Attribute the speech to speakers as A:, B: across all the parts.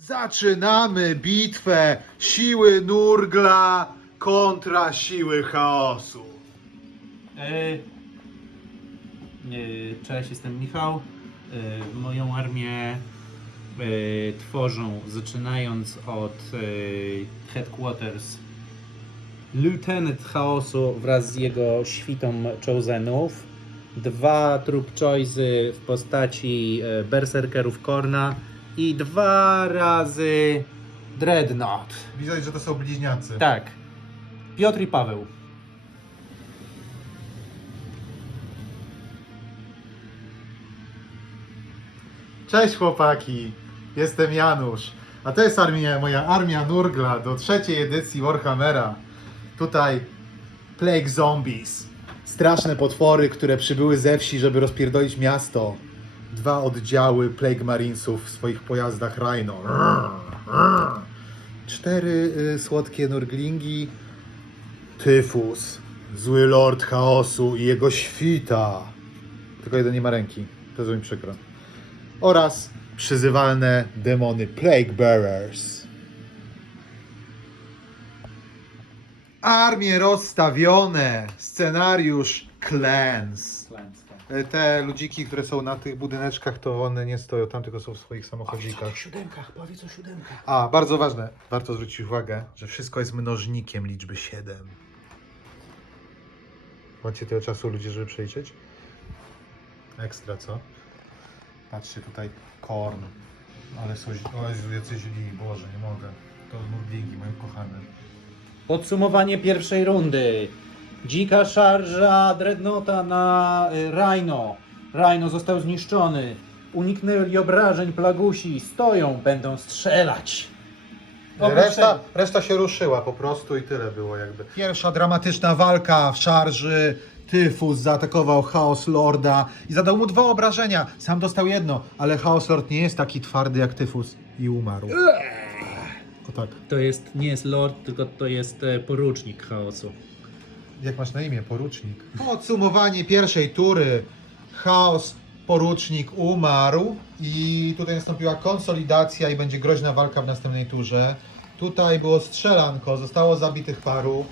A: Zaczynamy bitwę siły Nurgla kontra siły chaosu.
B: E, e, Cześć, jestem Michał. E, Moją armię tworzą, zaczynając od headquarters Lieutenant Chaosu wraz z jego świtą Chosenów. Dwa troop choice'y w postaci e, berserkerów Korna i dwa razy Dreadnought.
A: Widać, że to są bliźniacy.
B: Tak. Piotr i Paweł.
A: Cześć chłopaki, jestem Janusz. A to jest armia, moja armia Nurgla do trzeciej edycji Warhammera. Tutaj Plague Zombies. Straszne potwory, które przybyły ze wsi, żeby rozpierdolić miasto. Dwa oddziały Plague Marinesów w swoich pojazdach Rhino. Cztery y, słodkie Nurglingi. Tyfus, zły lord chaosu i jego świta. Tylko jeden nie ma ręki. To jest mi przykro oraz przyzywalne demony Plague Bearers. Armie rozstawione, scenariusz Clans. E, Te ludziki, które są na tych budyneczkach, to one nie stoją tam, tylko są w swoich samochodzikach.
B: siódemkach, powiedz o siódemkach.
A: A, bardzo ważne, warto zwrócić uwagę, że wszystko jest mnożnikiem liczby 7. Macie tyle czasu ludzie, żeby przeliczyć? Ekstra, co? Patrzcie tutaj, korn. Ale są, źli- o Jezu, jacy źli, Boże, nie mogę. To nudlingi, moje kochane.
B: Podsumowanie pierwszej rundy. Dzika szarża Dreadnoughta na y, Rhino. Rhino został zniszczony. Uniknęli obrażeń plagusi. Stoją, będą strzelać. Oprócz
A: Reszta,
B: tego-
A: reszta się ruszyła po prostu i tyle było jakby. Pierwsza dramatyczna walka w szarży. Tyfus zaatakował Chaos Lorda i zadał mu dwa obrażenia. Sam dostał jedno, ale Chaos Lord nie jest taki twardy jak Tyfus i umarł. O tak.
B: To jest, nie jest lord, tylko to jest e, porucznik chaosu.
A: Jak masz na imię? Porucznik. Podsumowanie pierwszej tury. Chaos, porucznik umarł i tutaj nastąpiła konsolidacja i będzie groźna walka w następnej turze. Tutaj było strzelanko, zostało zabitych paru.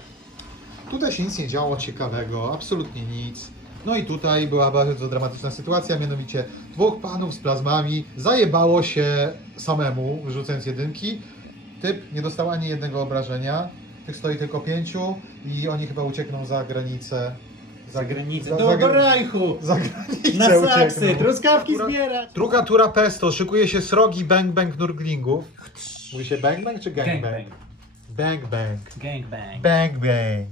A: Tutaj się nic nie działo ciekawego, absolutnie nic. No i tutaj była bardzo dramatyczna sytuacja, mianowicie dwóch panów z plazmami zajebało się samemu, wyrzucając jedynki. Typ nie dostał ani jednego obrażenia, tych stoi tylko pięciu i oni chyba uciekną za granicę.
B: Za granicę. Do
A: gra-
B: Rajchu!
A: za granicę
B: Na saksy!
A: uciekną.
B: Truskawki zbierać!
A: Druga tura pesto, szykuje się srogi bang bang nurglingów. Mówi się bang bang czy gang bang? Bang bang.
B: Gangbang.
A: Bang bang.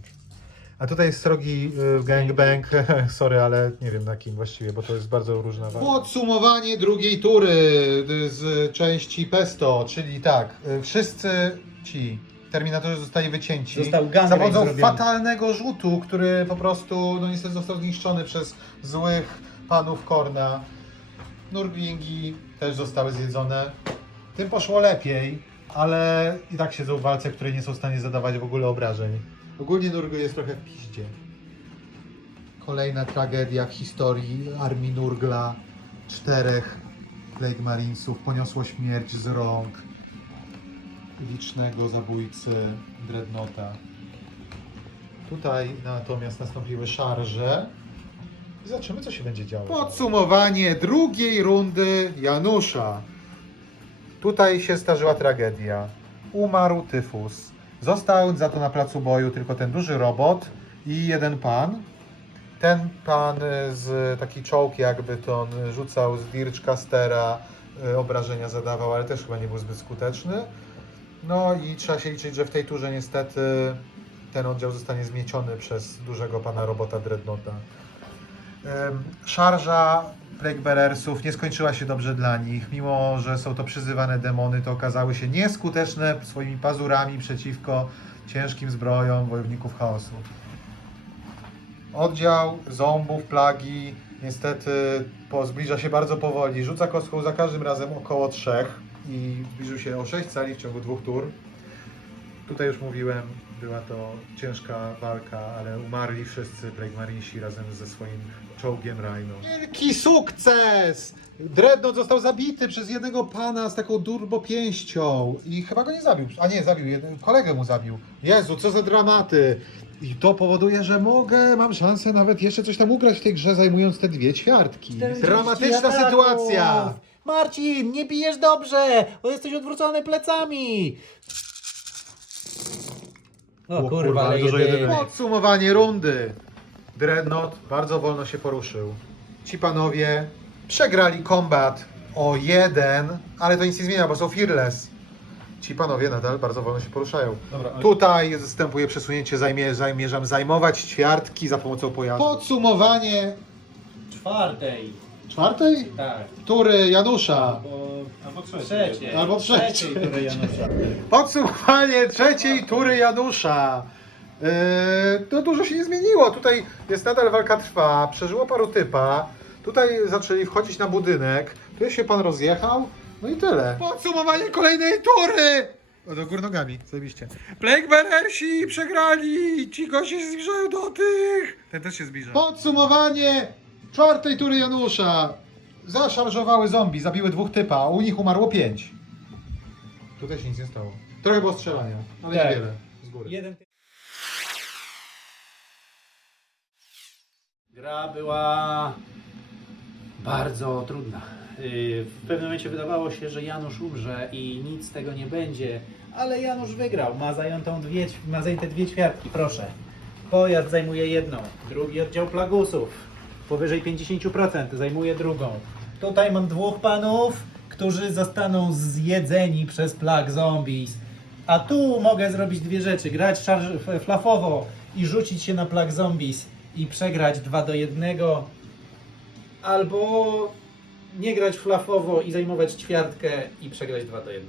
A: A tutaj jest srogi y, gangbang, sorry, ale nie wiem na kim właściwie, bo to jest bardzo różna walka. Podsumowanie drugiej tury y, z części Pesto, czyli tak, y, wszyscy ci terminatorzy zostali wycięci.
B: Został
A: Zawodzą
B: zrobiony.
A: fatalnego rzutu, który po prostu, no niestety został zniszczony przez złych panów Korna. Nurglingi też zostały zjedzone. Tym poszło lepiej, ale i tak siedzą w walce, której nie są w stanie zadawać w ogóle obrażeń. Ogólnie Nurgle jest trochę w piździe. Kolejna tragedia w historii armii Nurgla. Czterech Plague Marinesów poniosło śmierć z rąk licznego zabójcy Dreadnoughta. Tutaj natomiast nastąpiły szarże. I zobaczymy, co się będzie działo. Podsumowanie drugiej rundy Janusza. Tutaj się zdarzyła tragedia. Umarł tyfus. Został za to na placu boju tylko ten duży robot i jeden pan. Ten pan z taki czołg jakby to on rzucał z Dirchcastera, y, obrażenia zadawał, ale też chyba nie był zbyt skuteczny. No i trzeba się liczyć, że w tej turze niestety ten oddział zostanie zmieciony przez dużego pana robota Dreadnoughta. Szarża Plague Bearersów nie skończyła się dobrze dla nich. Mimo, że są to przyzywane demony, to okazały się nieskuteczne swoimi pazurami przeciwko ciężkim zbrojom wojowników chaosu. Oddział zombów, plagi niestety po, zbliża się bardzo powoli. Rzuca kostką za każdym razem około trzech i zbliżył się o 6 cali w ciągu dwóch tur. Tutaj już mówiłem, Była to ciężka walka, ale umarli wszyscy Plague Marinesi razem ze swoim czołgiem Rhino. Wielki sukces! Dreadnought został zabity przez jednego pana z taką durbopięścią i chyba go nie zabił. A nie, zabił, jeden, kolegę mu zabił. Jezu, co za dramaty! I to powoduje, że mogę, mam szansę nawet jeszcze coś tam ugrać w tej grze, zajmując te dwie ćwiartki. Dramatyczna sytuacja!
B: Marcin, nie bijesz dobrze, bo jesteś odwrócony plecami. O,
A: O
B: kurwa, ale
A: dużo
B: jedyny.
A: Podsumowanie rundy. Dreadnought bardzo wolno się poruszył. Ci panowie przegrali kombat o jeden, ale to nic nie zmienia, bo są fearless. Ci panowie nadal bardzo wolno się poruszają.
B: Dobra, ale-
A: Tutaj zastępuje przesunięcie, zajmie, zamierzam zajmować ćwiartki za pomocą pojazdu. Podsumowanie
B: Czwartej.
A: Czwartej
B: Tak.
A: tury Janusza.
B: Albo, albo trzeciej.
A: Albo trzeciej.
B: Trzeciej, której Janusza.
A: Podsumowanie trzeciej tury Janusza. Yy, to dużo się nie zmieniło. Tutaj jest nadal walka trwa. Przeżyło paru typa. Tutaj zaczęli wchodzić na budynek. Tu się pan rozjechał. No i tyle. Podsumowanie kolejnej tury! O, do gór nogami, zajebiście. Plague Bearersi przegrali! Ci goście się zbliżają do tych! Ten też się zbliża. Podsumowanie czwartej tury Janusza. Zaszarżowały zombie, zabiły dwóch typa, a u nich umarło pięć. Tutaj się nic nie stało. Trochę było strzelania, ale
B: Tak.
A: niewiele. Z góry.
B: Jeden. Gra była bardzo trudna. Yy, W pewnym momencie wydawało się, że Janusz umrze i nic z tego nie będzie, ale Janusz wygrał. Ma, zajętą dwie, ma zajęte dwie ćwiartki, proszę. Pojazd zajmuje jedną, drugi oddział plagusów, powyżej 50% zajmuje drugą. Tutaj mam dwóch panów, którzy zostaną zjedzeni przez plag zombies. A tu mogę zrobić dwie rzeczy. Grać flafowo i rzucić się na plag zombies i przegrać 2 do 1. Albo nie grać flafowo i zajmować ćwiartkę i przegrać 2 do 1.